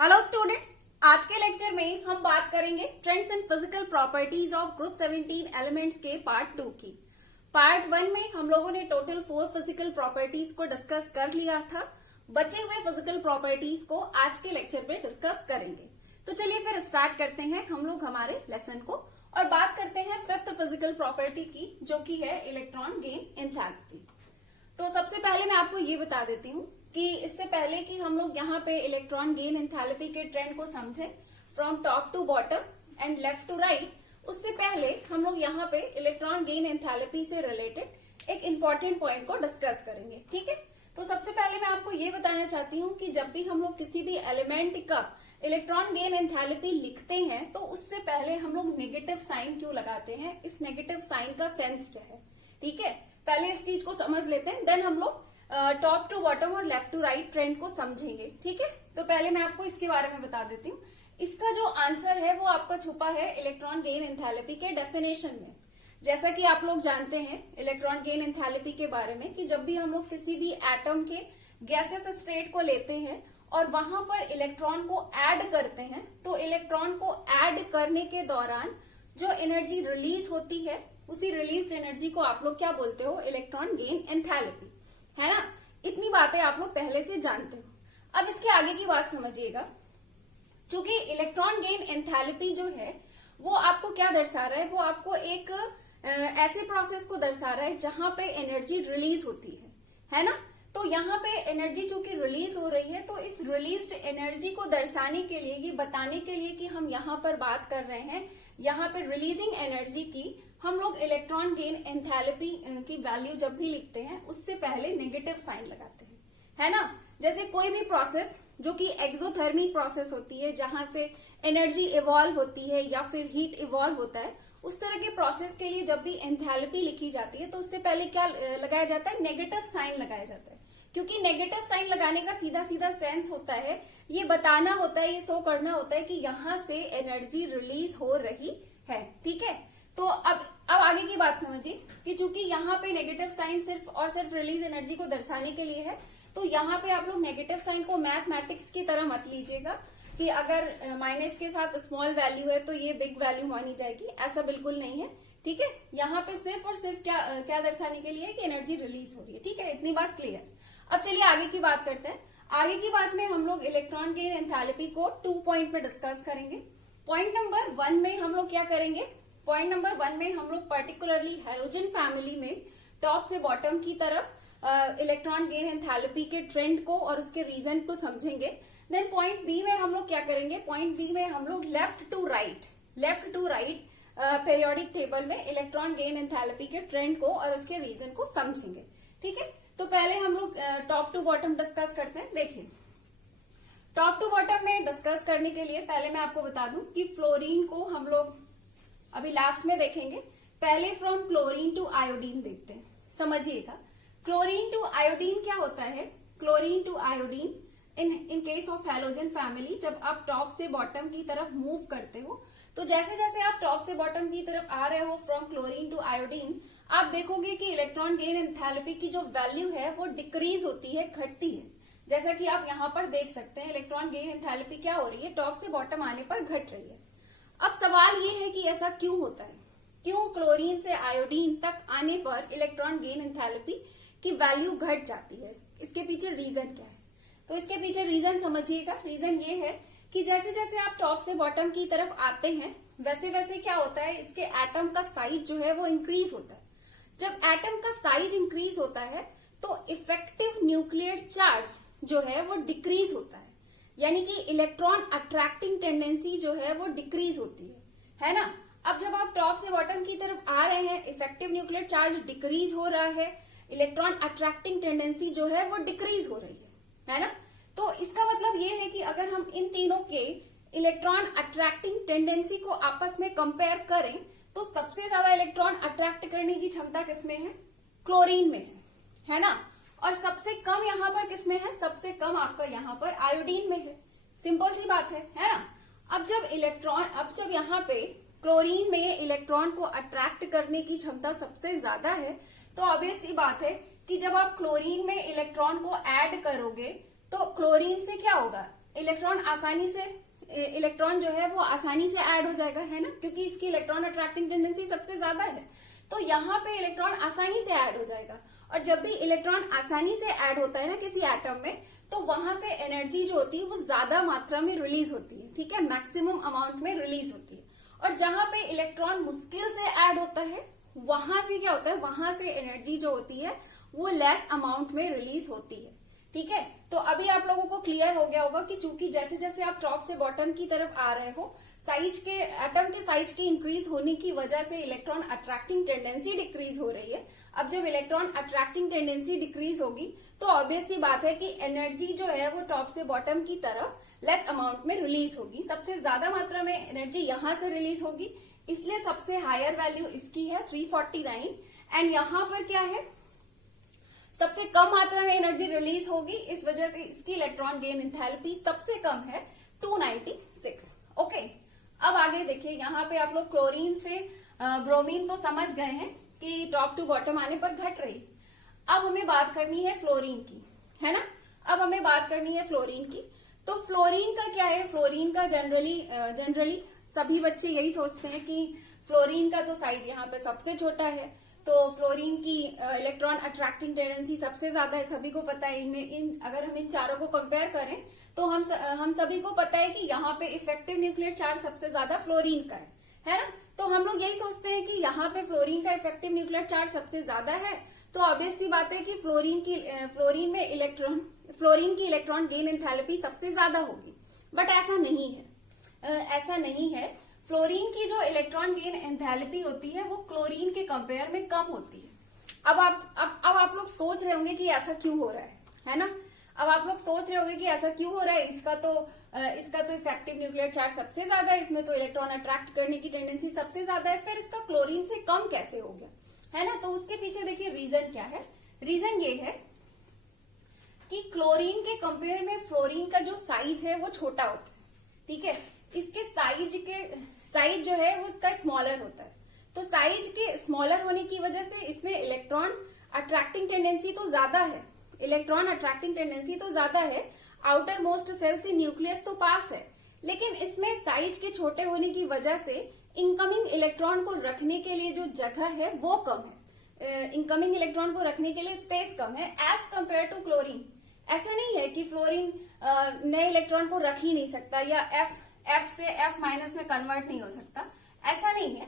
Hello students, आज के lecture में हम बात करेंगे trends and physical properties of group 17 elements के पार्ट 2 की। पार्ट 1 में हम लोगों ने टोटल 4 फिजिकल प्रॉपर्टीज को डिस्कस कर लिया था। बचे हुए फिजिकल प्रॉपर्टीज को आज के लेक्चर में डिस्कस करेंगे। तो चलिए फिर स्टार्ट करते हैं हम लोग हमारे लेसन को और बात करते हैं फिफ्थ फिजिकल प्रॉपर्टी की, जो की है इलेक्ट्रॉन गेन एंथैल्पी। तो सबसे पहले मैं आपको ये बता देती हूँ कि इससे पहले कि हम लोग यहाँ पे इलेक्ट्रॉन गेन एंथैल्पी के ट्रेंड को समझें from top to bottom and left to right, उससे पहले हम लोग यहाँ पे इलेक्ट्रॉन गेन एंथैल्पी से रिलेटेड एक इम्पॉर्टेंट पॉइंट को डिस्कस करेंगे। ठीक है, तो सबसे पहले मैं आपको ये बताना चाहती हूँ कि जब भी हम लोग किसी भी एलिमेंट का इलेक्ट्रॉन गेन एंथैल्पी लिखते हैं तो उससे पहले हम लोग नेगेटिव साइन क्यों लगाते हैं, इस नेगेटिव साइन का सेंस क्या है। ठीक है, पहले इस चीज को समझ लेते हैं, देन हम लोग टॉप टू बॉटम और लेफ्ट टू राइट ट्रेंड को समझेंगे। ठीक है, तो पहले मैं आपको इसके बारे में बता देती हूँ। इसका जो आंसर है वो आपका छुपा है इलेक्ट्रॉन गेन एंथैल्पी के डेफिनेशन में। जैसा कि आप लोग जानते हैं इलेक्ट्रॉन गेन एंथैल्पी के बारे में कि जब भी हम लोग किसी भी एटम के गैसेस स्टेट को लेते हैं और वहां पर इलेक्ट्रॉन को ऐड करते हैं, तो इलेक्ट्रॉन को ऐड करने के दौरान जो एनर्जी रिलीज होती है उसी रिलीज एनर्जी को आप लोग क्या बोलते हो, इलेक्ट्रॉन गेन एंथैल्पी, है ना। इतनी बातें आप लोग पहले से जानते हो। अब इसके आगे की बात समझिएगा। क्योंकि इलेक्ट्रॉन गेन एंथैल्पी जो है वो आपको क्या दर्शा रहा है, वो आपको एक ऐसे प्रोसेस को दर्शा रहा है जहां पे एनर्जी रिलीज होती है ना। तो यहाँ पे एनर्जी चूंकि रिलीज हो रही है, तो इस रिलीज्ड एनर्जी को दर्शाने के लिए, ये बताने के लिए कि हम यहाँ पर बात कर रहे हैं यहाँ पे रिलीजिंग एनर्जी की, हम लोग इलेक्ट्रॉन गेन एंथैल्पी की वैल्यू जब भी लिखते हैं उससे पहले नेगेटिव साइन लगाते हैं, है ना। जैसे कोई भी प्रोसेस जो कि एक्सोथर्मिक प्रोसेस होती है, जहां से एनर्जी इवॉल्व होती है या फिर हीट इवॉल्व होता है, उस तरह के प्रोसेस के लिए जब भी एंथैल्पी लिखी जाती है तो उससे पहले क्या लगाया जाता है, नेगेटिव साइन लगाया जाता है। क्योंकि नेगेटिव साइन लगाने का सीधा सीधा सेंस होता है, ये बताना होता है, ये शो करना होता है कि यहाँ से एनर्जी रिलीज हो रही है। ठीक है, तो अब आगे की बात समझिए कि चूंकि यहाँ पे नेगेटिव साइन सिर्फ और सिर्फ रिलीज एनर्जी को दर्शाने के लिए है, तो यहाँ पे आप लोग नेगेटिव साइन को मैथमेटिक्स की तरह मत लीजिएगा कि अगर माइनस के साथ स्मॉल वैल्यू है तो ये बिग वैल्यू मानी जाएगी, ऐसा बिल्कुल नहीं है। ठीक है, यहाँ पे सिर्फ और सिर्फ क्या दर्शाने के लिए है कि एनर्जी रिलीज हो रही है। ठीक है, इतनी बात क्लियर। अब चलिए आगे की बात करते हैं। आगे की बात में हम लोग इलेक्ट्रॉन गेन एंथैल्पी को 2 पॉइंट पे डिस्कस करेंगे। पॉइंट नंबर 1 में हम लोग क्या करेंगे, पॉइंट नंबर 1 में हम लोग पर्टिकुलरली हैलोजन फैमिली में टॉप से बॉटम की तरफ इलेक्ट्रॉन गेन एंथैल्पी के ट्रेंड को और उसके रीजन को समझेंगे। देन पॉइंट बी में हम लोग क्या करेंगे, पॉइंट बी में हम लोग left to right periodic table में इलेक्ट्रॉन गेन एंथैल्पी के ट्रेंड को और उसके रीजन को समझेंगे। ठीक है, तो पहले हम लोग टॉप टू बॉटम डिस्कस करते हैं। देखिए, टॉप टू बॉटम में डिस्कस करने के लिए पहले मैं आपको बता दूं कि फ्लोरीन को हम लोग अभी लास्ट में देखेंगे। पहले फ्रॉम क्लोरीन टू आयोडीन देखते हैं, समझिएगा। क्लोरीन टू आयोडीन क्या होता है, chlorine to iodine in case of halogen family, जब आप टॉप से बॉटम की तरफ मूव करते हो, तो जैसे जैसे आप टॉप से बॉटम की तरफ आ रहे हो फ्रॉम क्लोरीन टू आयोडीन, आप देखोगे कि इलेक्ट्रॉन गेन एंथैल्पी की जो वैल्यू है वो डिक्रीज होती है, घटती है। जैसा कि आप यहाँ पर देख सकते हैं इलेक्ट्रॉन गेन एंथैल्पी क्या हो रही है, टॉप से बॉटम आने पर घट रही है। अब सवाल ये है कि ऐसा क्यों होता है, क्यों क्लोरीन से आयोडीन तक आने पर इलेक्ट्रॉन गेन एंथैल्पी की वैल्यू घट जाती है, इसके पीछे रीजन क्या है। तो इसके पीछे रीजन समझिएगा। रीजन ये है कि जैसे जैसे आप टॉप से बॉटम की तरफ आते हैं वैसे वैसे क्या होता है, इसके एटम का साइज जो है वो इंक्रीज होता है। जब एटम का साइज इंक्रीज होता है तो इफेक्टिव न्यूक्लियर चार्ज जो है वो डिक्रीज होता है, यानी कि इलेक्ट्रॉन अट्रैक्टिंग टेंडेंसी जो है वो डिक्रीज होती है ना। अब जब आप टॉप से बॉटम की तरफ आ रहे हैं, इफेक्टिव न्यूक्लियर चार्ज डिक्रीज हो रहा है, इलेक्ट्रॉन अट्रैक्टिंग टेंडेंसी जो है वो डिक्रीज हो रही है ना। तो इसका मतलब ये है कि अगर हम इन तीनों के इलेक्ट्रॉन अट्रैक्टिंग टेंडेंसी को आपस में कंपेयर करें तो सबसे ज्यादा इलेक्ट्रॉन अट्रैक्ट करने की क्षमता किसमें है, क्लोरीन में है ना। और सबसे कम यहाँ पर किसमें है, सबसे कम आपका यहाँ पर आयोडीन में है। सिंपल सी बात है ना। अब जब यहाँ पे क्लोरीन में इलेक्ट्रॉन को अट्रैक्ट करने की क्षमता सबसे ज्यादा है, तो ऑब्वियस सी बात है कि जब आप क्लोरीन में इलेक्ट्रॉन को ऐड करोगे तो क्लोरीन से क्या होगा, इलेक्ट्रॉन जो है वो आसानी से ऐड हो जाएगा, है ना, क्योंकि इसकी इलेक्ट्रॉन अट्रैक्टिंग टेंडेंसी सबसे ज्यादा है। तो यहाँ पे इलेक्ट्रॉन आसानी से ऐड हो जाएगा, और जब भी इलेक्ट्रॉन आसानी से ऐड होता है ना किसी एटम में, तो वहां से एनर्जी जो होती है वो ज्यादा मात्रा में रिलीज होती है, ठीक है, मैक्सिमम अमाउंट में रिलीज होती है। और जहां पे इलेक्ट्रॉन मुश्किल से ऐड होता है, वहां से क्या होता है, वहां से एनर्जी जो होती है वो लेस अमाउंट में रिलीज होती है, ठीक है। तो अभी आप लोगों को क्लियर हो गया होगा कि चूंकि जैसे जैसे आप टॉप से बॉटम की तरफ आ रहे हो, एटम के साइज के इंक्रीज होने की वजह से इलेक्ट्रॉन अट्रैक्टिंग टेंडेंसी डिक्रीज हो रही है। अब जब इलेक्ट्रॉन अट्रैक्टिंग टेंडेंसी डिक्रीज होगी तो ऑब्वियस सी बात है कि एनर्जी जो है वो टॉप से बॉटम की तरफ लेस अमाउंट में रिलीज होगी। सबसे ज्यादा मात्रा में एनर्जी यहां से रिलीज होगी, इसलिए सबसे हायर वैल्यू इसकी है 349। एंड यहाँ पर क्या है, सबसे कम मात्रा में एनर्जी रिलीज होगी, इस वजह से इसकी इलेक्ट्रॉन गेन एंथैल्पी सबसे कम है 296। ओके, अब आगे देखिए, यहाँ पे आप लोग क्लोरीन से ब्रोमीन तो समझ गए हैं कि टॉप टू बॉटम आने पर घट रही। अब हमें बात करनी है फ्लोरीन की, है ना। अब हमें बात करनी है फ्लोरीन की। तो फ्लोरीन का क्या है, फ्लोरीन का जनरली सभी बच्चे यही सोचते हैं कि फ्लोरीन का तो साइज यहाँ पे सबसे छोटा है, तो फ्लोरीन की इलेक्ट्रॉन अट्रैक्टिंग टेंडेंसी सबसे ज्यादा है, सभी को पता है। अगर हम इन चारों को कंपेयर करें तो हम सभी को पता है कि यहाँ पे इफेक्टिव न्यूक्लियर चार्ज सबसे ज्यादा फ्लोरीन का है ना। तो हम लोग यही सोचते हैं कि यहाँ पे फ्लोरीन का इफेक्टिव न्यूक्लियर चार्ज सबसे ज्यादा है, तो ऑब्वियस सी बात है कि फ्लोरीन की इलेक्ट्रॉन गेन एंथैल्पी सबसे ज्यादा होगी। बट ऐसा नहीं है, ऐसा नहीं है। फ्लोरीन की जो इलेक्ट्रॉन गेन एंथैल्पी होती है वो क्लोरीन के कंपेयर में कम होती है। अब आप लोग सोच रहे होंगे कि ऐसा क्यों हो रहा है ना। अब आप लोग सोच रहे होंगे कि ऐसा क्यों हो रहा है, इसका तो इफेक्टिव न्यूक्लियर चार्ज सबसे ज्यादा है, इसमें तो इलेक्ट्रॉन अट्रैक्ट करने की टेंडेंसी सबसे ज्यादा है, फिर इसका क्लोरीन से कम कैसे हो गया, है ना। तो उसके पीछे देखिए रीजन क्या है। रीजन ये है कि क्लोरीन के कंपेयर में फ्लोरीन का जो साइज है वो छोटा होता है, ठीक है। इसके साइज जो है वो इसका स्मॉलर होता है। तो साइज के स्मॉलर होने की वजह से इसमें इलेक्ट्रॉन अट्रैक्टिंग टेंडेंसी तो ज्यादा है, आउटर मोस्ट सेल से न्यूक्लियस तो पास है, लेकिन इसमें साइज के छोटे होने की वजह से इनकमिंग इलेक्ट्रॉन को रखने के लिए जो जगह है वो कम है, इनकमिंग इलेक्ट्रॉन को रखने के लिए स्पेस कम है एज कंपेयर टू क्लोरीन। ऐसा नहीं है कि फ्लोरीन नए इलेक्ट्रॉन को रख ही नहीं सकता या F से F माइनस में कन्वर्ट नहीं हो सकता, ऐसा नहीं है।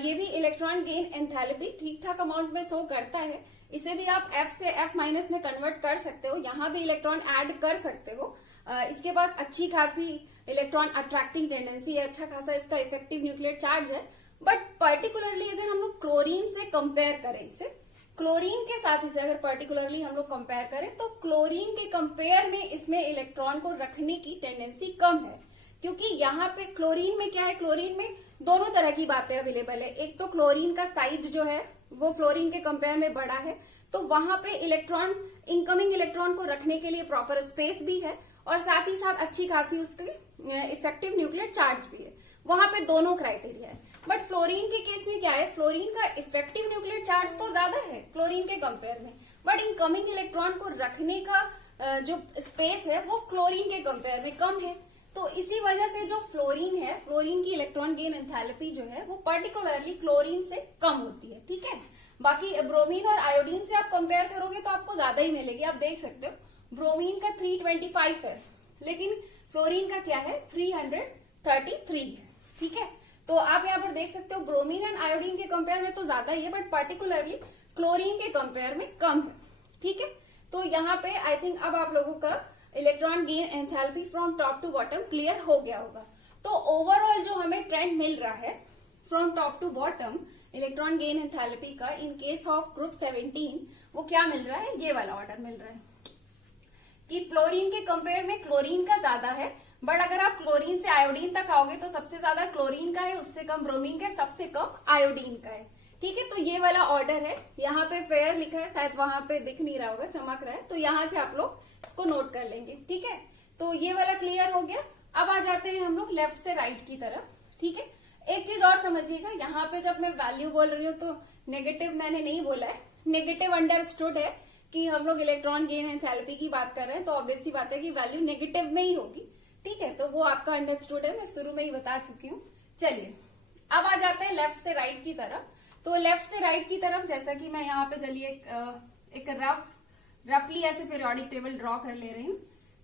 ये भी इलेक्ट्रॉन गेन एंथैल्पी ठीक ठाक अमाउंट में शो करता है, इसे भी आप F से F माइनस में कन्वर्ट कर सकते हो, यहाँ भी इलेक्ट्रॉन ऐड कर सकते हो। इसके पास अच्छी खासी इलेक्ट्रॉन अट्रैक्टिंग टेंडेंसी है, अच्छा खासा इसका इफेक्टिव न्यूक्लियर चार्ज है। बट पर्टिकुलरली अगर हम लोग क्लोरीन से कंपेयर करें, इसे क्लोरीन के साथ इसे अगर पर्टिकुलरली हम लोग कंपेयर करें, तो क्लोरीन के कंपेयर में इसमें इलेक्ट्रॉन को रखने की टेंडेंसी कम है, क्योंकि यहाँ पे क्लोरीन में क्या है, क्लोरीन में दोनों तरह की बातें अवेलेबल है। एक तो क्लोरीन का साइज जो है वो फ्लोरीन के कंपेयर में बड़ा है, तो वहां पे इनकमिंग इलेक्ट्रॉन को रखने के लिए प्रॉपर स्पेस भी है, और साथ ही साथ अच्छी खासी उसके इफेक्टिव न्यूक्लियर चार्ज भी है। वहां पे दोनों क्राइटेरिया है। बट फ्लोरीन के केस में क्या है, फ्लोरीन का इफेक्टिव न्यूक्लियर चार्ज तो ज्यादा है क्लोरीन के कंपेयर में, बट इनकमिंग इलेक्ट्रॉन को रखने का जो स्पेस है वो क्लोरीन के कंपेयर में कम है। तो इसी वजह से जो फ्लोरीन है, फ्लोरीन की इलेक्ट्रॉन गेन एंथैल्पी जो है वो पर्टिकुलरली क्लोरीन से कम होती है, ठीक है। बाकी ब्रोमीन और आयोडीन से आप कंपेयर करोगे तो आपको ज्यादा ही मिलेगी। आप देख सकते हो ब्रोमीन का 325 है, लेकिन फ्लोरीन का क्या है 333 है, ठीक है। तो आप यहाँ पर देख सकते हो ब्रोमीन एंड आयोडीन के कंपेयर में तो ज्यादा ही है, बट पर्टिकुलरली क्लोरीन के कंपेयर में कम है, ठीक है। तो यहाँ पे आई थिंक अब आप लोगों का electron gain enthalpy from top to bottom clear हो गया होगा। तो ओवरऑल जो हमें ट्रेंड मिल रहा है from top to bottom electron gain enthalpy का इन केस ऑफ ग्रुप 17, वो क्या मिल रहा है, ये वाला ऑर्डर मिल रहा है कि फ्लोरीन के कंपेयर में क्लोरीन का ज्यादा है, बट अगर आप क्लोरीन से आयोडीन तक आओगे तो सबसे ज्यादा क्लोरीन का है, उससे कम ब्रोमीन का है, सबसे कम आयोडीन का है, ठीक है। तो ये वाला ऑर्डर है, यहाँ पे फेयर लिखा है, शायद वहां पे दिख नहीं रहा होगा, चमक रहा है, तो यहाँ से आप लोग इसको नोट कर लेंगे, ठीक है। तो ये वाला क्लियर हो गया। अब आ जाते हैं हम लोग लेफ्ट से राइट की तरफ, ठीक है। एक चीज और समझिएगा, यहाँ पे जब मैं वैल्यू बोल रही हूँ तो नेगेटिव मैंने नहीं बोला है, नेगेटिव अंडरस्टूड है कि हम लोग इलेक्ट्रॉन गेन एंथैल्पी की बात कर रहे हैं, तो ऑब्वियस सी बात है कि वैल्यू नेगेटिव में ही होगी, ठीक है, तो वो आपका अंडरस्टूड है, मैं शुरू में ही बता चुकी हूँ। चलिए अब आ जाते हैं लेफ्ट से राइट की तरफ। तो लेफ्ट से राइट की तरफ जैसा कि मैं यहाँ पे चलिए एक रफली ऐसे पीरियोडिक टेबल ड्रॉ कर ले रही हूँ,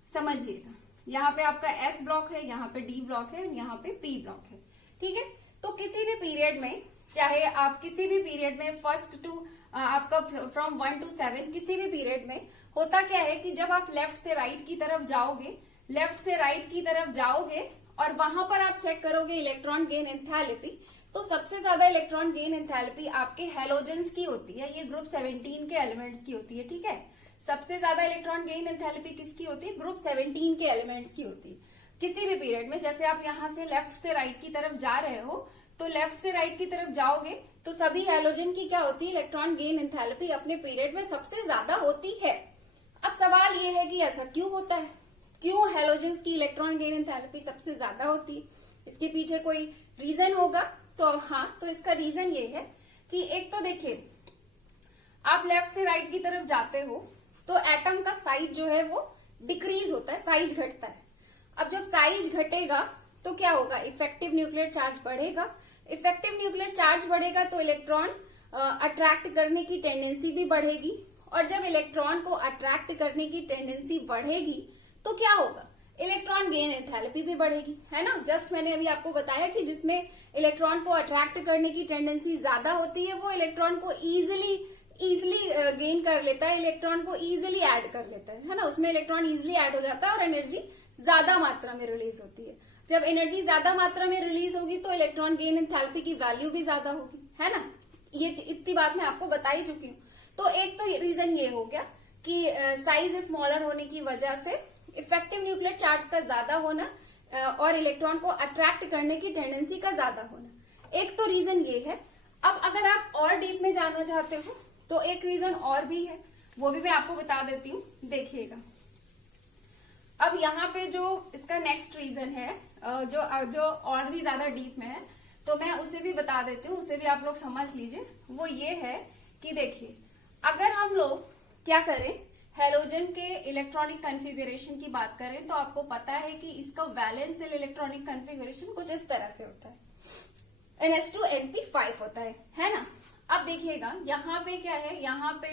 समझिएगा। यहाँ पे आपका S ब्लॉक है, यहाँ पे D ब्लॉक है, यहाँ पे P ब्लॉक है, ठीक है। तो किसी भी पीरियड में, चाहे आप किसी भी पीरियड में फर्स्ट टू आपका फ्रॉम 1 to 7 किसी भी पीरियड में होता क्या है कि जब आप लेफ्ट से राइट की तरफ जाओगे, लेफ्ट से राइट की तरफ जाओगे और वहां पर आप चेक करोगे इलेक्ट्रॉन गेन एंथैल्पी, तो सबसे ज्यादा इलेक्ट्रॉन गेन एंथैल्पी आपके हैलोजेंस की होती है, ये ग्रुप 17 के एलिमेंट्स की होती है, ठीक है। सबसे ज्यादा इलेक्ट्रॉन गेन एंथैल्पी किसकी होती है? ग्रुप 17 के एलिमेंट्स की होती है किसी भी पीरियड में। जैसे आप यहाँ से लेफ्ट से राइट की तरफ जा रहे हो, तो लेफ्ट से राइट की तरफ जाओगे तो सभी हैलोजन की क्या होती है? इलेक्ट्रॉन गेन एंथैल्पी अपने पीरियड में सबसे ज्यादा होती है। अब सवाल ये है कि ऐसा क्यों होता है, क्यों हैलोजेंस की इलेक्ट्रॉन गेन एंथैल्पी सबसे ज्यादा होती है? इसके पीछे कोई रीजन होगा? तो हाँ, तो इसका रीजन ये है कि एक तो देखिए, आप लेफ्ट से राइट की तरफ जाते हो तो एटम का साइज जो है वो डिक्रीज होता है, साइज घटता है। अब जब साइज घटेगा तो क्या होगा? इफेक्टिव न्यूक्लियर चार्ज बढ़ेगा। इफेक्टिव न्यूक्लियर चार्ज बढ़ेगा तो इलेक्ट्रॉन अट्रैक्ट करने की टेंडेंसी भी बढ़ेगी, और जब इलेक्ट्रॉन को अट्रैक्ट करने की टेंडेंसी बढ़ेगी तो क्या होगा? इलेक्ट्रॉन गेन एंथैल्पी भी बढ़ेगी, है ना। जस्ट मैंने अभी आपको बताया कि जिसमें इलेक्ट्रॉन को अट्रैक्ट करने की टेंडेंसी ज्यादा होती है वो इलेक्ट्रॉन को इजिली गेन कर लेता है, इलेक्ट्रॉन को इजिली ऐड कर लेता है ना। उसमें इलेक्ट्रॉन इजिली ऐड हो जाता है और एनर्जी ज्यादा मात्रा में रिलीज होती है। जब एनर्जी ज्यादा मात्रा में रिलीज होगी तो इलेक्ट्रॉन गेन एंथैल्पी की वैल्यू भी ज्यादा होगी, है ना। ये इतनी बात मैं आपको बता ही चुकी हूँ। तो एक तो रीजन ये हो गया कि साइज स्मॉलर होने की वजह से इफेक्टिव न्यूक्लियर चार्ज का ज्यादा होना और इलेक्ट्रॉन को अट्रैक्ट करने की टेंडेंसी का ज्यादा होना, एक तो रीजन ये है। अब अगर आप और डीप में जानना चाहते हो तो एक रीजन और भी है, वो भी मैं आपको बता देती हूँ, देखिएगा। अब यहाँ पे जो इसका नेक्स्ट रीजन है जो और भी ज्यादा डीप में है, तो मैं उसे भी बता देती हूँ, उसे भी आप लोग समझ लीजिए। वो ये है कि देखिए, अगर हम लोग क्या करें, हैलोजन के इलेक्ट्रॉनिक कॉन्फ़िगरेशन की बात करें तो आपको पता है कि इसका वैलेंस इलेक्ट्रॉनिक कॉन्फ़िगरेशन कुछ इस तरह से होता है, NS2NP5 होता है ना। अब देखिएगा यहाँ पे क्या है, यहाँ पे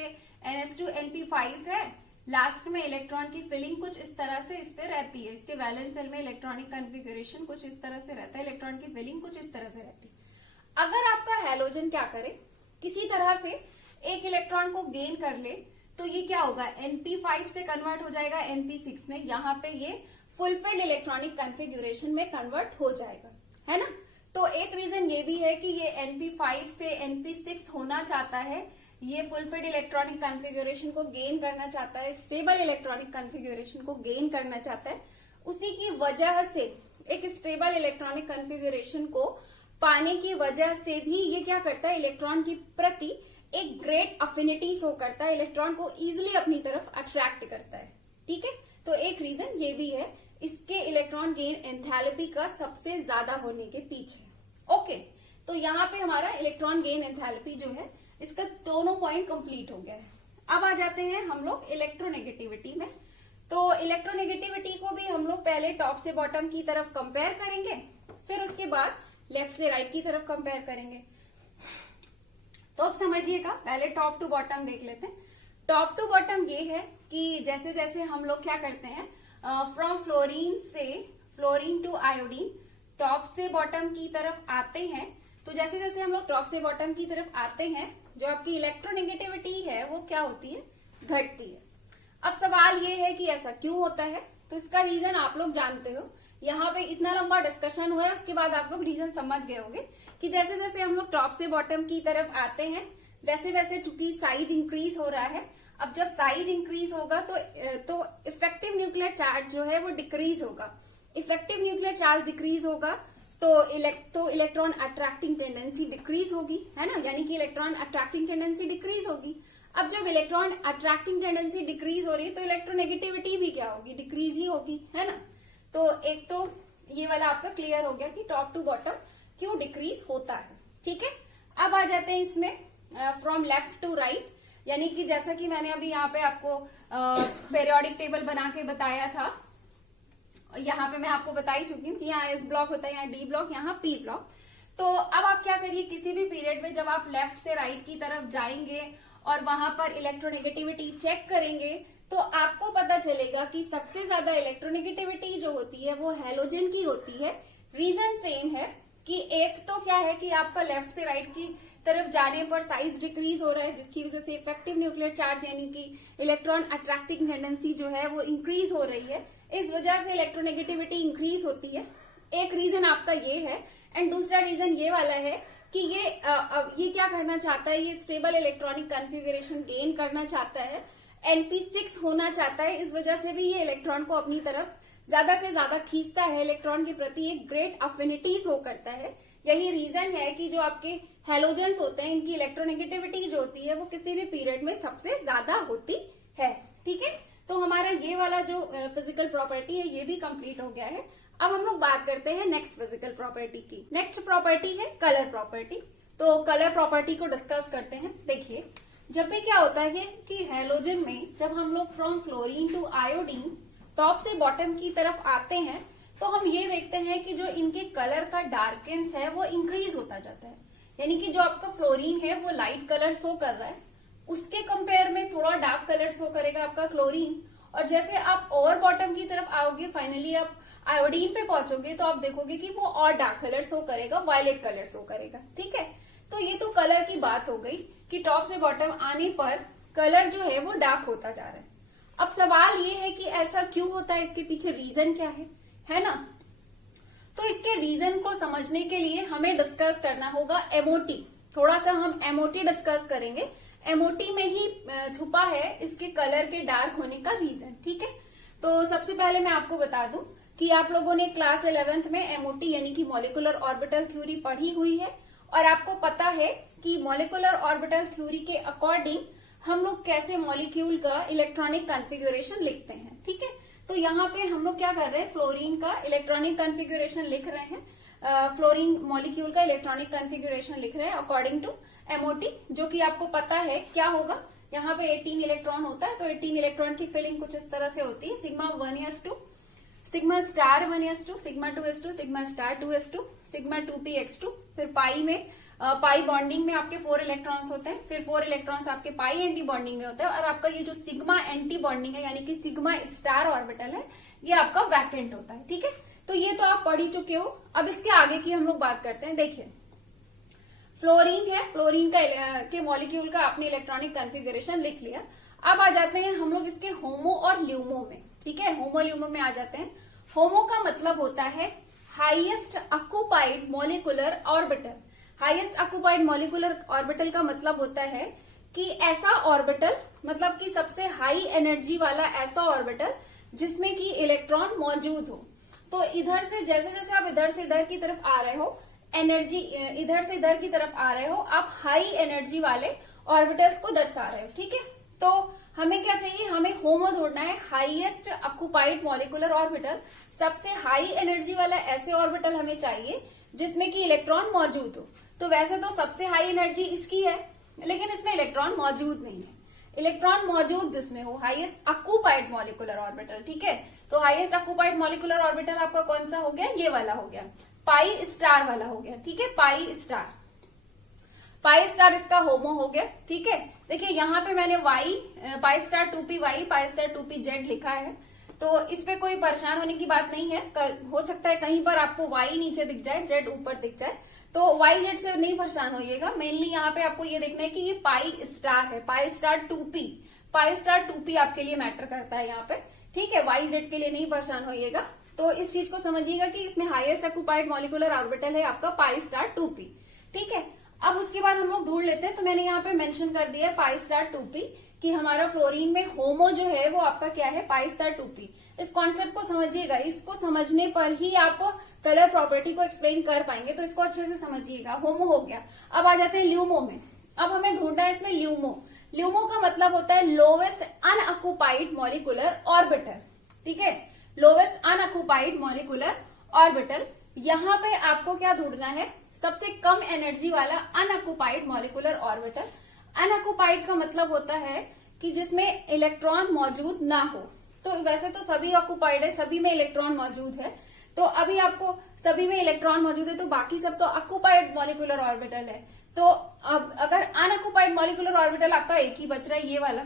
NS2NP5 है, लास्ट में इलेक्ट्रॉन की फिलिंग कुछ इस तरह से इस पे रहती है, इसके वैलेंस सेल में इलेक्ट्रॉनिक कॉन्फ़िगरेशन कुछ इस तरह से रहता है, इलेक्ट्रॉन की फिलिंग कुछ इस तरह से रहती है। अगर आपका हैलोजन क्या करे, किसी तरह से एक इलेक्ट्रॉन को गेन कर ले, तो ये क्या होगा? NP5 से कन्वर्ट हो जाएगा NP6 में, यहाँ पे ये फुलफिल्ड इलेक्ट्रॉनिक कॉन्फ़िगरेशन में कन्वर्ट हो जाएगा, है ना। तो एक रीजन ये भी है कि ये NP5 से NP6 होना चाहता है, ये फुलफिल्ड इलेक्ट्रॉनिक कॉन्फ़िगरेशन को गेन करना चाहता है, स्टेबल इलेक्ट्रॉनिक कॉन्फ़िगरेशन को गेन करना चाहता है। उसी की वजह से एक स्टेबल इलेक्ट्रॉनिक कॉन्फ़िगरेशन को पाने की वजह से भी ये क्या करता है, इलेक्ट्रॉन की प्रति एक ग्रेट अफिनिटी शो करता है, इलेक्ट्रॉन को इजिली अपनी तरफ अट्रैक्ट करता है, ठीक है। तो एक रीजन ये भी है इसके इलेक्ट्रॉन गेन एंथैल्पी का सबसे ज्यादा होने के पीछे। ओके, तो यहाँ पे हमारा इलेक्ट्रॉन गेन एंथैल्पी जो है, इसका दोनों पॉइंट कंप्लीट हो गया है। अब आ जाते हैं हम लोग इलेक्ट्रोनेगेटिविटी में। तो इलेक्ट्रोनेगेटिविटी को भी हम लोग पहले टॉप से बॉटम की तरफ कंपेयर करेंगे, फिर उसके बाद लेफ्ट से राइट की तरफ कंपेयर करेंगे। तो अब समझिएगा, पहले टॉप टू बॉटम देख लेते हैं। टॉप टू बॉटम ये है कि जैसे जैसे हम लोग क्या करते हैं, from fluorine to iodine top से बॉटम की तरफ आते हैं, तो जैसे जैसे हम लोग टॉप से बॉटम की तरफ आते हैं, जो आपकी इलेक्ट्रोनेगेटिविटी है वो क्या होती है? घटती है। अब सवाल ये है कि ऐसा क्यों होता है, तो इसका रीजन आप लोग जानते हो। यहाँ पे इतना लंबा डिस्कशन हुआ है, उसके बाद आप लोग रीजन समझ गए होंगे कि जैसे जैसे हम लोग टॉप से बॉटम की तरफ आते हैं, वैसे वैसे चूंकि साइज इंक्रीज हो रहा है। अब जब साइज इंक्रीज होगा तो इफेक्टिव न्यूक्लियर चार्ज जो है वो डिक्रीज होगा। इफेक्टिव न्यूक्लियर चार्ज डिक्रीज होगा तो इलेक्ट्रॉन अट्रैक्टिंग टेंडेंसी डिक्रीज होगी, है ना, यानी कि इलेक्ट्रॉन अट्रैक्टिंग टेंडेंसी डिक्रीज होगी। अब जब इलेक्ट्रॉन अट्रैक्टिंग टेंडेंसी डिक्रीज हो रही है तो इलेक्ट्रोनेगेटिविटी भी क्या होगी? डिक्रीज ही होगी, है ना। तो एक तो ये वाला आपका क्लियर हो गया कि टॉप टू बॉटम क्यों डिक्रीज होता है, ठीक है। अब आ जाते हैं इसमें फ्रॉम लेफ्ट टू राइट, यानी कि जैसा कि मैंने अभी यहाँ पे आपको पेरियोडिक टेबल बना के बताया था, यहाँ पे मैं आपको बता ही चुकी हूँ कि यहाँ एस ब्लॉक होता है, यहाँ डी ब्लॉक, यहाँ पी ब्लॉक। तो अब आप क्या करिए, किसी भी पीरियड में जब आप लेफ्ट से राइट की तरफ जाएंगे और वहां पर इलेक्ट्रोनेगेटिविटी चेक करेंगे तो आपको पता चलेगा कि सबसे ज्यादा इलेक्ट्रोनेगेटिविटी जो होती है वो हैलोजन की होती है। रीजन सेम है कि एक तो क्या है कि आपका लेफ्ट से राइट की तरफ जाने पर साइज डिक्रीज हो रहा है, जिसकी वजह से इफेक्टिव न्यूक्लियर चार्ज यानी कि इलेक्ट्रॉन अट्रैक्टिंग टेंडेंसी जो है वो इंक्रीज हो रही है, इस वजह से इलेक्ट्रोनेगेटिविटी इंक्रीज होती है। एक रीजन आपका ये है। एंड दूसरा रीजन ये वाला है कि ये क्या करना चाहता है, ये स्टेबल इलेक्ट्रॉनिक कॉन्फ़िगरेशन गेन करना चाहता है, np6 होना चाहता है, इस वजह से भी ये इलेक्ट्रॉन को अपनी तरफ ज्यादा से ज्यादा खींचता है, इलेक्ट्रॉन के प्रति एक ग्रेट अफिनिटी शो करता है। यही रीजन है कि जो आपके हैलोजेंस होते हैं इनकी इलेक्ट्रोनेगेटिविटी जो होती है वो किसी भी पीरियड में सबसे ज्यादा होती है। ठीक है, तो हमारा ये वाला जो फिजिकल प्रॉपर्टी है ये भी कंप्लीट हो गया है। अब हम लोग बात करते हैं नेक्स्ट फिजिकल प्रॉपर्टी की। नेक्स्ट प्रॉपर्टी है कलर प्रॉपर्टी। तो कलर प्रॉपर्टी को डिस्कस करते हैं। देखिए, जब भी क्या होता है कि हैलोजन में जब हम लोग from fluorine to iodine top से बॉटम की तरफ आते हैं तो हम ये देखते हैं कि जो इनके कलर का डार्केंस है वो इंक्रीज होता जाता है। यानी कि जो आपका फ्लोरीन है वो लाइट कलर शो कर रहा है, उसके कंपेयर में थोड़ा डार्क कलर शो करेगा आपका क्लोरीन। और जैसे आप और बॉटम की तरफ आओगे, फाइनली आप आयोडीन पे पहुंचोगे तो आप देखोगे कि वो और डार्क कलर शो करेगा, वायलेट कलर शो करेगा। ठीक है, तो ये तो कलर की बात हो गई कि टॉप से बॉटम आने पर कलर जो है वो डार्क होता जा रहा है। अब सवाल ये है कि ऐसा क्यों होता है, इसके पीछे रीजन क्या है ना। तो इसके रीजन को समझने के लिए हमें डिस्कस करना होगा एमओटी। थोड़ा सा हम एमओटी डिस्कस करेंगे। एमओटी में ही छुपा है इसके कलर के डार्क होने का रीजन। ठीक है, तो सबसे पहले मैं आपको बता दूं कि आप लोगों ने क्लास 11th में एमओटी यानी कि मॉलिक्यूलर ऑर्बिटल थ्योरी पढ़ी हुई है और आपको पता है कि मॉलिक्यूलर ऑर्बिटल थ्योरी के अकॉर्डिंग हम लोग कैसे मॉलिक्यूल का इलेक्ट्रॉनिक कॉन्फ़िगरेशन लिखते हैं। ठीक है, तो यहाँ पे हम लोग क्या कर रहे हैं, फ्लोरीन का इलेक्ट्रॉनिक कॉन्फ़िगरेशन लिख रहे हैं। फ्लोरीन मॉलिक्यूल का इलेक्ट्रॉनिक कॉन्फ़िगरेशन लिख रहे हैं अकॉर्डिंग टू एमओटी, जो कि आपको पता है क्या होगा। यहाँ पे 18 इलेक्ट्रॉन होता है, तो 18 इलेक्ट्रॉन की फिलिंग कुछ इस तरह से होती है। Sigma 1s2, sigma star 1s2, sigma 2s2, sigma star 2s2, sigma 2px2। फिर पाई में पाई बॉन्डिंग में आपके 4 इलेक्ट्रॉन्स होते हैं, फिर 4 इलेक्ट्रॉन्स आपके पाई एंटी बॉन्डिंग में होते हैं, और आपका ये जो सिग्मा एंटी बॉन्डिंग है यानी कि सिग्मा स्टार ऑर्बिटल है ये आपका वैकेंट होता है। ठीक है, तो ये तो आप पढ़ ही चुके हो। अब इसके आगे की हम लोग बात करते हैं। देखिए, फ्लोरीन है, फ्लोरीन के मॉलिक्यूल का आपने इलेक्ट्रॉनिक कॉन्फ़िगरेशन लिख लिया। अब आ जाते हैं हम लोग इसके होमो और ल्यूमो में। ठीक है, होमो ल्यूमो में आ जाते हैं। होमो का मतलब होता है highest occupied molecular orbital. Highest occupied molecular orbital का मतलब होता है कि ऐसा ऑर्बिटल, मतलब कि सबसे हाई एनर्जी वाला ऐसा ऑर्बिटल जिसमें कि इलेक्ट्रॉन मौजूद हो। तो इधर से जैसे जैसे आप इधर से इधर की तरफ आ रहे हो, एनर्जी इधर से इधर की तरफ आ रहे हो, आप हाई एनर्जी वाले ऑर्बिटल्स को दर्शा रहे हो। ठीक है, तो हमें क्या चाहिए, हमें होमो ढूंढना है, हाईएस्ट ऑक्युपाइड मॉलिक्यूलर ऑर्बिटल। सबसे हाई एनर्जी वाला ऐसे ऑर्बिटल हमें चाहिए जिसमें कि इलेक्ट्रॉन मौजूद हो। तो वैसे तो सबसे हाई एनर्जी इसकी है, लेकिन इसमें इलेक्ट्रॉन मौजूद नहीं है। इलेक्ट्रॉन मौजूद जिसमें हो, हाईएस्ट ऑक्युपाइड मॉलिक्यूलर ऑर्बिटल। ठीक है, तो हाईएस्ट ऑक्युपाइड मॉलिक्यूलर ऑर्बिटल आपका कौन सा हो गया, ये वाला हो गया, पाई स्टार वाला हो गया। ठीक है, पाई स्टार, पाई स्टार इसका होमो हो गया। ठीक है, देखिए यहाँ पे मैंने Y pi star 2p Y pi star 2p Z लिखा है, तो इस पे कोई परेशान होने की बात नहीं है। हो सकता है कहीं पर आपको वाई नीचे दिख जाए, जेड ऊपर दिख जाए, तो वाई जेड से नहीं परेशान होइएगा। मेनली यहाँ पे आपको ये देखना है कि ये पाई स्टार है, पाई स्टार 2p, पाई स्टार 2p आपके लिए मैटर करता है यहाँ पे। ठीक है, वाई जेड के लिए नहीं परेशान होइएगा। तो इस चीज को समझिएगा कि इसमें हाईएस्ट ऑक्युपाइड मॉलिक्यूलर ऑर्बिटल है आपका पाई स्टार 2p। ठीक है, अब उसके बाद हम लोग ढूंढ लेते हैं। तो मैंने यहाँ पे मेंशन कर दिया है पाई स्टार 2p कि हमारा फ्लोरीन में होमो जो है वो आपका क्या है, पाई स्टार 2p। इस कॉन्सेप्ट को समझिएगा, इसको समझने पर ही आप कलर प्रॉपर्टी को एक्सप्लेन कर पाएंगे, तो इसको अच्छे से समझिएगा। होमो हो गया। अब आ जाते हैं ल्यूमो में। अब हमें ढूंढना है इसमें ल्यूमो। ल्यूमो का मतलब होता है लोवेस्ट अनऑक्युपाइड मॉलिक्यूलर ऑर्बिटल। ठीक है, लोवेस्ट अनऑक्युपाइड मॉलिक्यूलर ऑर्बिटल। यहाँ पे आपको क्या ढूंढना है, सबसे कम एनर्जी वाला अनऑक्युपाइड मॉलिक्यूलर ऑर्बिटल। अनऑक्युपाइड का मतलब होता है कि जिसमें इलेक्ट्रॉन मौजूद ना हो। तो वैसे तो सभी ऑक्यूपाइड है, सभी में इलेक्ट्रॉन मौजूद है। तो अभी आपको सभी में इलेक्ट्रॉन मौजूद है तो बाकी सब तो ऑक्यूपाइड मॉलिक्यूलर ऑर्बिटल है। तो अब अगर अनऑक्यूपाइड मॉलिक्यूलर ऑर्बिटल आपका एक ही बच रहा है, ये वाला,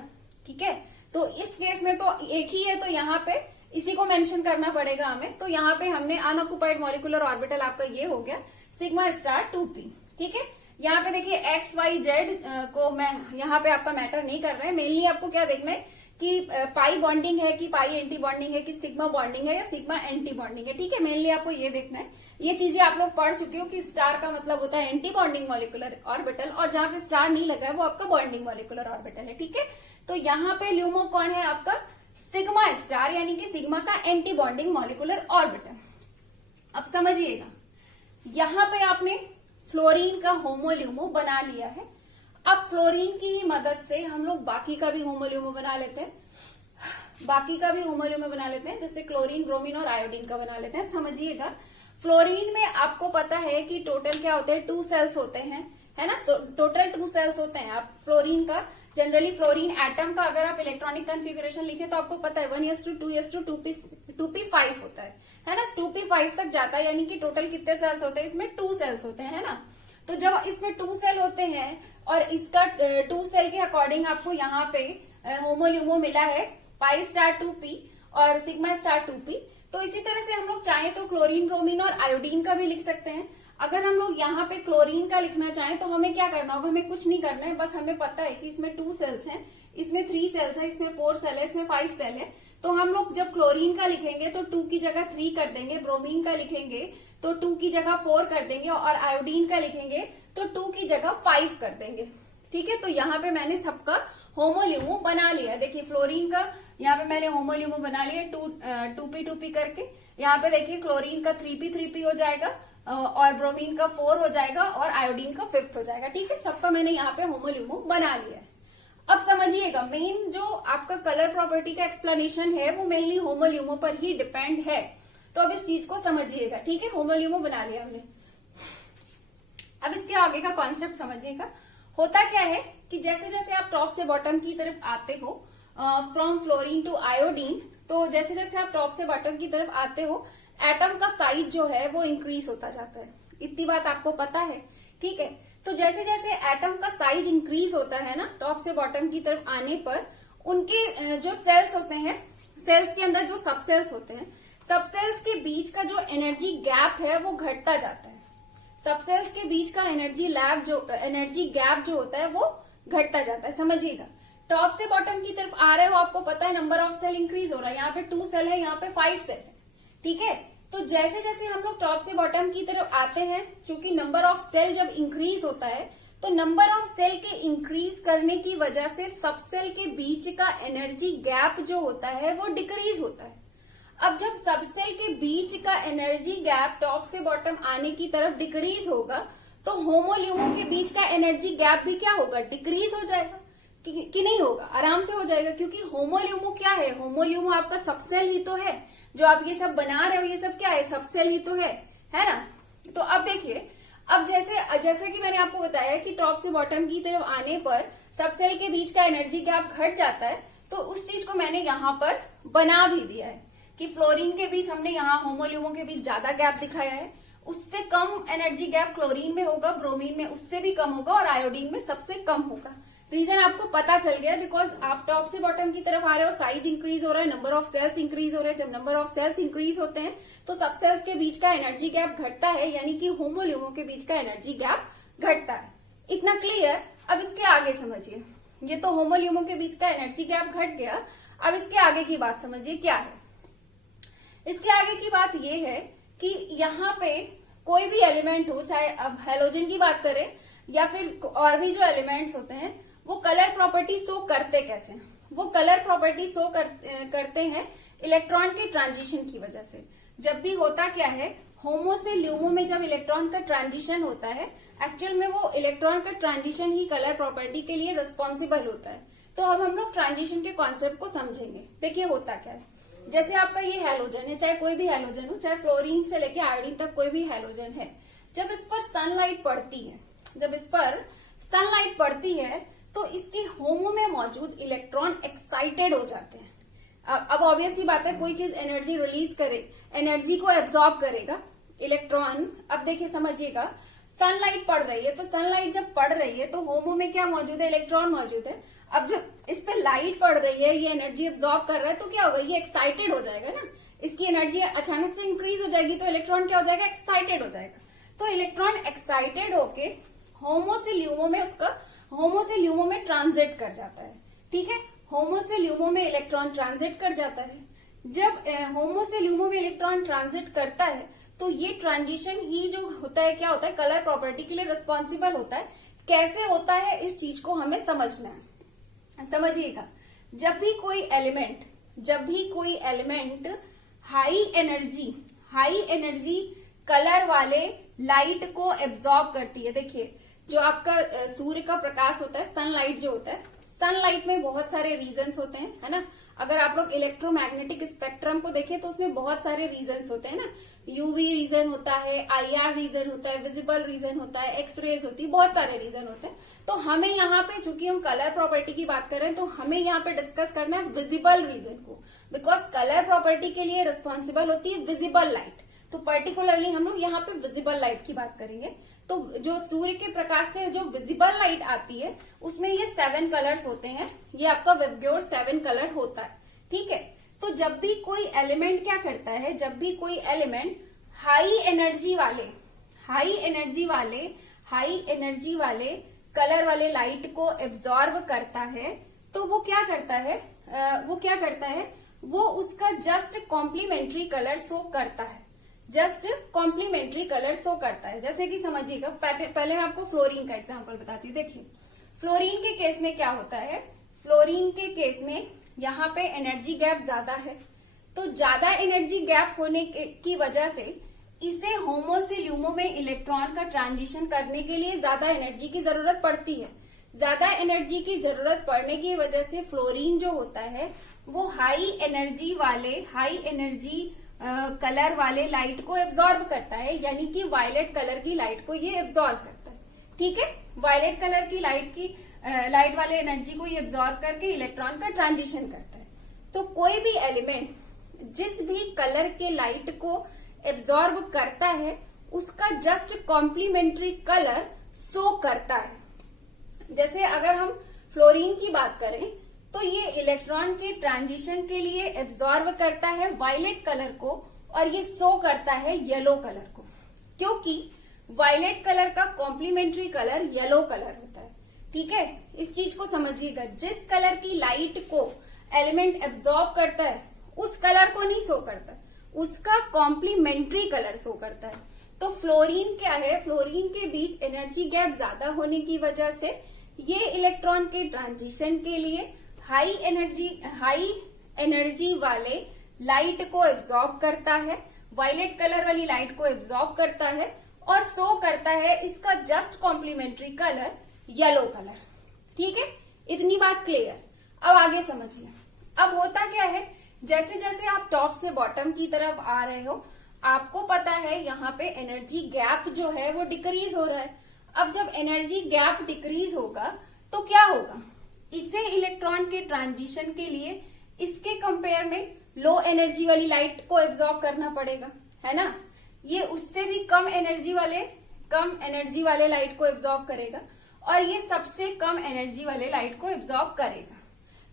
ठीक है। तो इस केस में तो एक ही है, तो यहाँ पे इसी को मेंशन करना पड़ेगा हमें। तो यहाँ पे हमने अनऑक्यूपाइड मॉलिक्यूलर ऑर्बिटल आपका ये हो गया सिग्मा स्टार 2p, ठीक है। यहाँ पे देखिए एक्स वाई जेड को मैं यहाँ पे आपका मैटर नहीं कर रहा है, मेनली आपको क्या देखना है कि पाई बॉन्डिंग है कि पाई एंटी बॉन्डिंग है कि सिग्मा बॉन्डिंग है या सिग्मा एंटी बॉन्डिंग है, ठीक है। मेनली आपको ये देखना है। ये चीजें आप लोग पढ़ चुके हो कि स्टार का मतलब होता है एंटी बॉन्डिंग मॉलिक्यूलर ऑर्बिटल, और जहां पे स्टार नहीं लगा है वो आपका बॉन्डिंग मॉलिक्यूलर ऑर्बिटल है, ठीक है। तो यहाँ पे ल्यूमो कौन है आपका सिग्मा स्टार, यानी कि सिग्मा का एंटी बॉन्डिंग मॉलिक्यूलर ऑर्बिटल। अब समझिएगा, यहाँ पे आपने फ्लोरीन का होमोल्यूमो बना लिया है। अब फ्लोरीन की ही मदद से हम लोग बाकी का भी होमोल्यूमो बना लेते हैं, जैसे क्लोरीन, ब्रोमीन और आयोडीन का बना लेते हैं। अब समझिएगा, फ्लोरीन में आपको पता है कि टोटल क्या होते हैं, 2 सेल्स होते हैं, है ना। तो टोटल 2 सेल्स होते हैं। आप फ्लोरीन का जनरली फ्लोरीन एटम का अगर आप इलेक्ट्रॉनिक कन्फिगरेशन लिखे तो आपको पता है 1:2:2p5 होता है ना। 2p5 तक जाता है, यानी कि टोटल कितने सेल्स होते हैं, इसमें 2 सेल्स होते हैं, है ना। तो जब इसमें 2 सेल होते हैं और इसका 2 सेल के अकॉर्डिंग आपको यहाँ पे होमोल्यूमो मिला है पाई स्टार 2p और सिग्मा स्टार 2p। तो इसी तरह से हम लोग चाहें तो क्लोरीन, ब्रोमीन और आयोडीन का भी लिख सकते हैं। अगर हम लोग यहाँ पे क्लोरीन का लिखना चाहें तो हमें क्या करना होगा, हमें कुछ नहीं करना है, बस हमें पता है कि इसमें 2 सेल्स हैं, इसमें 3 सेल्स है, इसमें 4 सेल है, इसमें 5 सेल है। तो हम लोग जब क्लोरीन का लिखेंगे तो 2 की जगह 3 कर देंगे, ब्रोमीन का लिखेंगे तो 2 की जगह 4 कर देंगे, और आयोडीन का लिखेंगे तो 2 की जगह 5 कर देंगे, ठीक है। तो यहाँ पे मैंने सबका होमोल्यूमो बना लिया। देखिए फ्लोरीन का यहाँ पे मैंने होमोल्यूमो बना लिया 2p करके। यहाँ पे देखिए क्लोरीन का 3p हो जाएगा, और ब्रोमीन का 4 हो जाएगा, और आयोडीन का 5 हो जाएगा, ठीक है। सबका मैंने यहाँ पे होमोल्यूमो बना लिया है। अब समझिएगा, मेन जो आपका कलर प्रॉपर्टी का एक्सप्लेनेशन है वो मेनली होमोल्यूमो पर ही डिपेंड है। तो अब इस चीज को समझिएगा, ठीक है। होमोल्यूमो बना लिया हमने। अब इसके आगे का कॉन्सेप्ट समझिएगा। होता क्या है कि जैसे जैसे आप टॉप से बॉटम की तरफ आते हो, फ्रॉम फ्लोरीन टू आयोडीन, तो जैसे जैसे आप टॉप से बॉटम की तरफ आते हो एटम का साइज जो है वो इंक्रीज होता जाता है। इतनी बात आपको पता है, ठीक है। तो जैसे जैसे एटम का साइज इंक्रीज होता है ना टॉप से बॉटम की तरफ आने पर, उनके जो सेल्स होते हैं, सेल्स के अंदर जो सब सेल्स होते हैं, सब सेल्स के बीच का जो एनर्जी गैप है वो घटता जाता है। सब सेल्स के बीच का एनर्जी गैप जो होता है वो घटता जाता है। समझिएगा, टॉप से बॉटम की तरफ आ रहे हो, आपको पता है नंबर ऑफ सेल इंक्रीज हो रहा है। यहाँ पे 2 सेल है, यहाँ पे 5 सेल है, ठीक है। तो जैसे जैसे हम लोग टॉप से बॉटम की तरफ आते हैं, क्योंकि नंबर ऑफ सेल जब इंक्रीज होता है तो नंबर ऑफ सेल के इंक्रीज करने की वजह से सब सेल के बीच का एनर्जी गैप जो होता है वो डिक्रीज होता है। अब जब सब सेल के बीच का एनर्जी गैप टॉप से बॉटम आने की तरफ डिक्रीज होगा तो होमोल्यूमो के बीच का एनर्जी गैप भी क्या होगा, डिक्रीज हो जाएगा कि नहीं होगा, आराम से हो जाएगा। क्योंकि होमोल्यूमो क्या है, होमोल्यूमो आपका सब सेल ही तो है। जो आप ये सब बना रहे हो ये सब क्या है, सब सेल ही तो है ना। तो अब देखिए, अब जैसे कि मैंने आपको बताया कि टॉप से बॉटम की तरफ आने पर सब सेल के बीच का एनर्जी गैप घट जाता है, तो उस चीज को मैंने यहाँ पर बना भी दिया है कि फ्लोरीन के बीच हमने यहाँ होमोल्यूमो के बीच ज्यादा गैप दिखाया है, उससे कम एनर्जी गैप क्लोरीन में होगा, ब्रोमीन में उससे भी कम होगा, और आयोडीन में सबसे कम होगा। रीजन आपको पता चल गया, बिकॉज आप टॉप से बॉटम की तरफ आ रहे हो, साइज इंक्रीज हो रहा है, नंबर ऑफ सेल्स इंक्रीज हो रहे हैं। जब नंबर ऑफ सेल्स इंक्रीज होते हैं तो सब सेल्स के बीच का एनर्जी गैप घटता है, यानी कि होमोल्यूमो के बीच का एनर्जी गैप घटता है। इतना क्लियर। अब इसके आगे समझिए, ये तो होमोल्यूमो के बीच का एनर्जी गैप घट गया। अब इसके आगे की बात समझिए क्या है। इसके आगे की बात यह है कि यहाँ पे कोई भी एलिमेंट हो, चाहे अब हेलोजन की बात करें या फिर और भी जो एलिमेंट्स होते हैं, वो कलर प्रॉपर्टी शो करते कैसे हैं? वो कलर प्रॉपर्टी शो करते हैं इलेक्ट्रॉन के ट्रांजिशन की वजह से। जब भी होता क्या है, होमो से ल्यूमो में जब इलेक्ट्रॉन का ट्रांजिशन होता है, एक्चुअल में वो इलेक्ट्रॉन का ट्रांजिशन ही कलर प्रॉपर्टी के लिए रिस्पॉन्सिबल होता है। तो अब हम लोग ट्रांजिशन के कॉन्सेप्ट को समझेंगे। देखिए होता क्या है, जैसे आपका ये हेलोजन है, चाहे कोई भी हेलोजन हो, चाहे फ्लोरीन से लेके आयोडीन तक कोई भी हेलोजन है, जब इस पर सनलाइट पड़ती है तो इसके होमो में मौजूद इलेक्ट्रॉन एक्साइटेड हो जाते हैं। अब ऑब्वियस सी बात है, कोई चीज एनर्जी रिलीज करे, एनर्जी को एब्सॉर्ब करेगा। इलेक्ट्रॉन, अब देखिए समझिएगा, सनलाइट पड़ रही है, तो सनलाइट जब पड़ रही है तो होमो में क्या मौजूद है, इलेक्ट्रॉन मौजूद है। अब जब इस पे लाइट पड़ रही है, ये एनर्जी एब्सॉर्ब कर रहा है, तो क्या होगा, ये एक्साइटेड हो जाएगा ना, इसकी एनर्जी अचानक से इंक्रीज हो जाएगी, तो इलेक्ट्रॉन क्या हो जाएगा, एक्साइटेड हो जाएगा। तो इलेक्ट्रॉन एक्साइटेड होके होमो से ल्यूमो में होमो से ल्यूमो में ट्रांजिट कर जाता है। ठीक है, होमो से ल्यूमो में इलेक्ट्रॉन ट्रांजिट कर जाता है। जब होमो से ल्यूमो में इलेक्ट्रॉन ट्रांजिट करता है तो ये ट्रांजिशन ही जो होता है, क्या होता है, कलर प्रॉपर्टी के लिए रिस्पॉन्सिबल होता है। कैसे होता है इस चीज को हमें समझना है। समझिएगा, जब भी कोई एलिमेंट हाई एनर्जी कलर वाले लाइट को एब्सॉर्ब करती है। देखिए, जो आपका सूर्य का प्रकाश होता है, सनलाइट जो होता है, सनलाइट में बहुत सारे रीजन्स होते हैं, है ना। अगर आप लोग इलेक्ट्रोमैग्नेटिक स्पेक्ट्रम को देखें तो उसमें बहुत सारे रीजन्स होते हैं ना। यूवी रीजन होता है, आईआर रीजन होता है, विजिबल रीजन होता है, एक्सरेज होती है, बहुत सारे रीजन होते हैं। तो हमें यहाँ पे, चूंकि हम कलर प्रॉपर्टी की बात कर रहे हैं, तो हमें यहाँ पे डिस्कस करना है विजिबल रीजन को, बिकॉज कलर प्रॉपर्टी के लिए रिस्पॉन्सिबल होती है विजिबल लाइट। तो पर्टिकुलरली हम लोग यहाँ पे विजिबल लाइट की बात करेंगे। तो जो सूर्य के प्रकाश से जो विजिबल लाइट आती है, उसमें ये 7 कलर्स होते हैं। ये आपका विबग्योर 7 कलर होता है। ठीक है, तो जब भी कोई एलिमेंट क्या करता है, जब भी कोई एलिमेंट हाई एनर्जी वाले कलर वाले लाइट को एब्सॉर्ब करता है, तो वो क्या करता है, वो उसका जस्ट कॉम्प्लीमेंट्री कलर शो करता है। जैसे कि समझिएगा, पहले मैं आपको फ्लोरीन का एग्जांपल बताती हूँ। देखिए, फ्लोरीन के केस में क्या होता है, फ्लोरीन के केस में यहाँ पे एनर्जी गैप ज्यादा है। तो ज्यादा एनर्जी गैप होने की वजह से इसे होमो से ल्यूमो में इलेक्ट्रॉन का ट्रांजिशन करने के लिए ज्यादा एनर्जी की जरूरत पड़ती है। ज्यादा एनर्जी की जरूरत पड़ने की वजह से फ्लोरीन जो होता है वो हाई एनर्जी कलर वाले लाइट को एब्सॉर्ब करता है, यानी कि वायलेट कलर की लाइट को ये एब्सॉर्ब करता है। ठीक है, वायलेट कलर की लाइट वाले एनर्जी को ये एब्सॉर्ब करके इलेक्ट्रॉन का ट्रांजिशन करता है। तो कोई भी एलिमेंट जिस भी कलर के लाइट को एब्सॉर्ब करता है, उसका जस्ट कॉम्प्लीमेंट्री कलर शो करता है। जैसे अगर हम फ्लोरीन की बात करें, तो ये इलेक्ट्रॉन के ट्रांजिशन के लिए एब्सॉर्ब करता है वायलेट कलर को, और ये शो करता है येलो कलर को, क्योंकि वायलेट कलर का कॉम्प्लीमेंट्री कलर येलो कलर होता है। ठीक है, इस चीज को समझिएगा, जिस कलर की लाइट को एलिमेंट एब्सॉर्ब करता है उस कलर को नहीं शो करता, उसका कॉम्प्लीमेंट्री कलर शो करता है। तो फ्लोरीन क्या है, फ्लोरीन के बीच एनर्जी गैप ज्यादा होने की वजह से ये इलेक्ट्रॉन के ट्रांजिशन के लिए हाई एनर्जी वाले लाइट को एब्सॉर्ब करता है, वायलेट कलर वाली लाइट को एब्सॉर्ब करता है और शो करता है इसका just complementary colour yellow colour. ठीक है, इतनी बात क्लियर। अब आगे समझिए। अब होता क्या है, जैसे जैसे आप टॉप से बॉटम की तरफ आ रहे हो, आपको पता है यहाँ पे एनर्जी गैप जो है वो डिक्रीज हो रहा है। अब जब एनर्जी गैप डिक्रीज होगा तो क्या होगा, इसे इलेक्ट्रॉन के ट्रांजिशन के लिए इसके कंपेयर में लो एनर्जी वाली लाइट को एब्सॉर्ब करना पड़ेगा, है ना। ये उससे भी कम एनर्जी वाले लाइट को एब्सॉर्ब करेगा, और ये सबसे कम एनर्जी वाले लाइट को एब्सॉर्ब करेगा।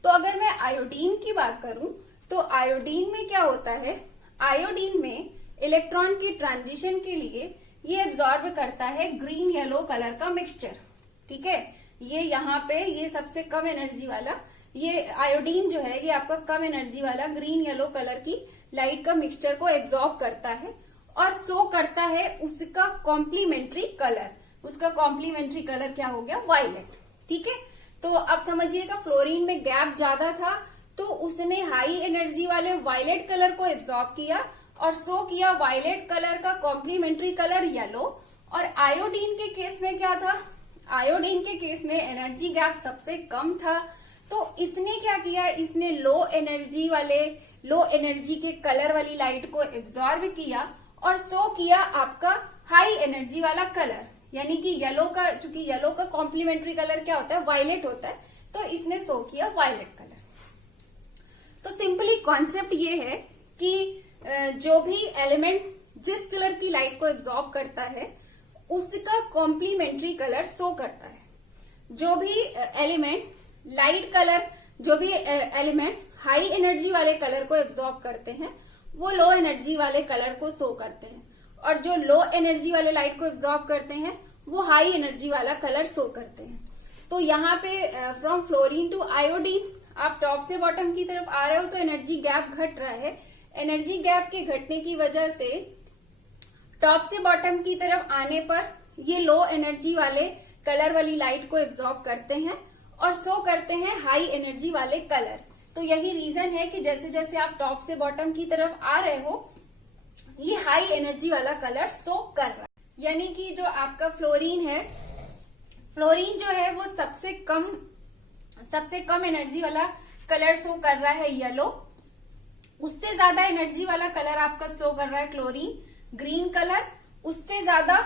तो अगर मैं आयोडीन की बात करूं, तो आयोडीन में क्या होता है, आयोडीन में इलेक्ट्रॉन की ट्रांजिशन के लिए ये एब्सॉर्ब करता है ग्रीन येलो कलर का मिक्सचर। ठीक है, ये यहाँ पे ये सबसे कम एनर्जी वाला, ये आयोडीन जो है ये आपका कम एनर्जी वाला ग्रीन येलो कलर की लाइट का मिक्सचर को एब्सॉर्ब करता है और शो करता है उसका कॉम्प्लीमेंट्री कलर। उसका कॉम्प्लीमेंट्री कलर क्या हो गया, वायलेट। ठीक है, तो अब समझिएगा, फ्लोरीन में गैप ज्यादा था तो उसने हाई एनर्जी वाले वायलेट कलर को एब्सॉर्ब किया और शो किया वायलेट कलर का कॉम्प्लीमेंट्री कलर येलो। और आयोडीन के केस में क्या था, आयोडीन के केस में एनर्जी गैप सबसे कम था, तो इसने क्या किया, इसने लो एनर्जी के कलर वाली लाइट को एब्सॉर्ब किया और शो किया आपका हाई एनर्जी वाला कलर, यानी कि येलो का, चूंकि येलो का कॉम्प्लीमेंट्री कलर क्या होता है, वायलेट होता है, तो इसने शो किया वायलेट कलर। तो सिंपली कॉन्सेप्ट ये है कि जो भी एलिमेंट जिस कलर की लाइट को एब्जॉर्ब करता है उसका कॉम्प्लीमेंट्री कलर शो करता है। जो भी एलिमेंट लाइट कलर, जो भी एलिमेंट हाई एनर्जी वाले कलर को एब्जॉर्ब करते हैं वो लो एनर्जी वाले कलर को शो करते हैं, और जो लो एनर्जी वाले लाइट को एब्जॉर्ब करते हैं वो हाई एनर्जी वाला कलर शो करते हैं। तो यहाँ पे फ्रॉम फ्लोरीन टू आयोडीन आप टॉप से बॉटम की तरफ आ रहे हो तो एनर्जी गैप घट रहा है। एनर्जी गैप के घटने की वजह से टॉप से बॉटम की तरफ आने पर ये लो एनर्जी वाले कलर वाली लाइट को एब्जॉर्ब करते हैं और शो करते हैं हाई एनर्जी वाले कलर। तो यही रीजन है कि जैसे जैसे आप टॉप से बॉटम की तरफ आ रहे हो ये हाई एनर्जी वाला कलर शो कर रहा है। यानी कि जो आपका फ्लोरीन है, फ्लोरीन जो है वो सबसे कम एनर्जी वाला कलर शो कर रहा है येलो। उससे ज्यादा एनर्जी वाला कलर आपका शो कर रहा है क्लोरीन, ग्रीन कलर। उससे ज्यादा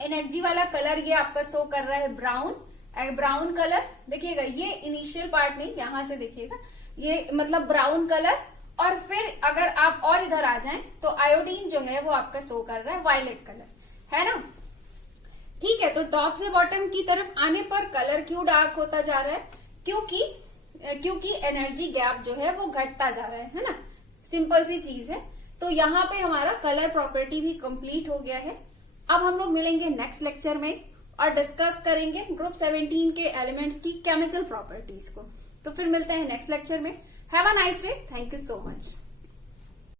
एनर्जी वाला कलर ये आपका शो कर रहा है ब्राउन कलर। देखिएगा ये इनिशियल पार्ट नहीं, यहां से देखिएगा ये मतलब ब्राउन कलर। और फिर अगर आप और इधर आ जाएं तो आयोडीन जो है वो आपका शो कर रहा है वायलेट कलर, है ना। ठीक है, तो टॉप से बॉटम की तरफ आने पर कलर क्यों डार्क होता जा रहा है? क्योंकि एनर्जी गैप जो है वो घटता जा रहा है ना। सिंपल सी चीज है। तो यहाँ पे हमारा कलर प्रॉपर्टी भी कंप्लीट हो गया है। अब हम लोग मिलेंगे नेक्स्ट लेक्चर में और डिस्कस करेंगे ग्रुप 17 के एलिमेंट्स की केमिकल प्रॉपर्टीज को। तो फिर मिलते हैं नेक्स्ट लेक्चर में। Have a nice day. Thank you so much.